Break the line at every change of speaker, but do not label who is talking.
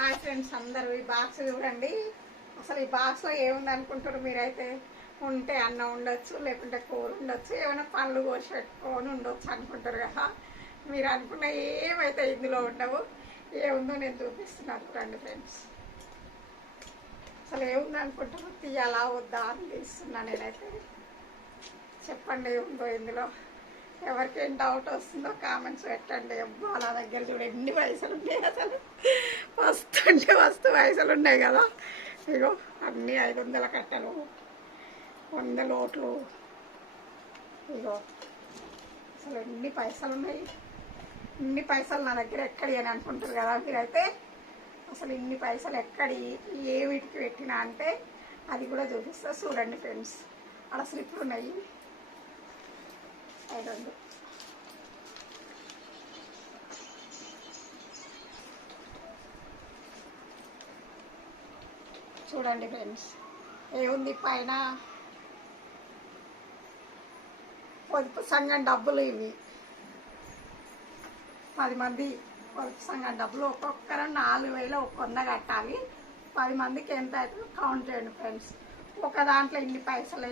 Hi friends అందరూ ఈ box చూడండి. అసలు ఈ బాక్స్లో ఏముంది అనుకుంటారు మీరైతే? ఉంటే అన్నం ఉండొచ్చు లేకుంటే కూర ఉండొచ్చు ఏమైనా పండ్లు కోసి పెట్టుకొని ఉండొచ్చు అనుకుంటారు కదా. మీరు అనుకున్న ఏమైతే ఇందులో ఉండవు ఏముందో నేను చూపిస్తున్నాను రండి ఫ్రెండ్స్. అసలు ఏముంది అనుకుంటారు తీయాలా వద్దా అని తీస్తున్నా నేనైతే. చెప్పండి ఏముందో ఇందులో? ఎవరికేం డౌట్ వస్తుందో కామెంట్స్ పెట్టండి. అబ్బా నా దగ్గర చూడు ఎన్ని పైసలు ఉన్నాయి అసలు? మస్తు అంటే మస్తు పైసలు ఉన్నాయి కదా. ఇగో అన్ని ఐదు వందల కట్టలు వంద లోట్లు. ఇగో అసలు ఎన్ని పైసలు ఉన్నాయి? ఇన్ని పైసలు నా దగ్గర ఎక్కడి అని అనుకుంటారు కదా మీరైతే? అసలు ఇన్ని పైసలు ఎక్కడి? ఏ వీటికి పెట్టినా అంటే అది కూడా చూపిస్తా. చూడండి ఫ్రెండ్స్ అలా స్లిప్లు ఉన్నాయి. ఐదు చూడండి ఫ్రెండ్స్ ఏముంది పైన? పొదుపు సంఘం డబ్బులు ఇవి. పది మంది పొదుపు సంఘం డబ్బులు ఒక్కొక్కరు నాలుగు వేలు ఒక కట్టాలి. పది మందికి ఎంత అవుతుందో కౌంట్ చేయండి ఫ్రెండ్స్. ఒక దాంట్లో ఇన్ని పైసలు